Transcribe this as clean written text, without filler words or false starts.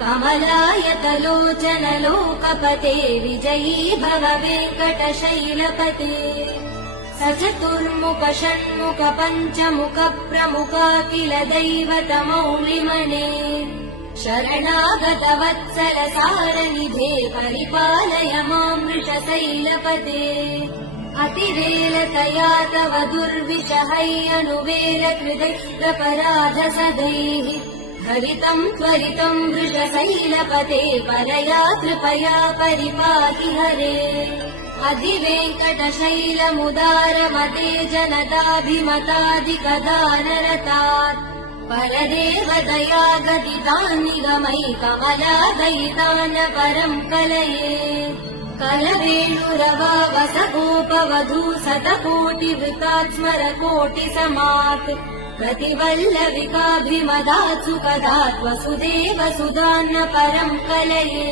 कमलायतलोचन लोकपते विजयी भव वेङ्कटशैलपते स चतुर्मुख षण्मुख पञ्चमुख प्रमुखाखिल दैवतमौलिमने शरणागत वत्सल सारनिधे परिपालय मां वृषशैलपते अतिवेलतया तव दुर्विषहैयनुवेल कृतैरपराधसदैः हरितं त्वरितं वृषशैलपते परया कृपया परिपाहि हरे अधिवेङ्कटशैलमुदारमते जनताभिमतादिकदानरतात् परदेव दया गदितान् निगमै कमलादयितान् परं कलये कलवेणुरवावस गोपवधू शतकोटिवृतात् स्मरकोटिसमात् प्रतिवल्लविकाभिमदात् सुखदात् वसुदेव सुधान्न परं कलये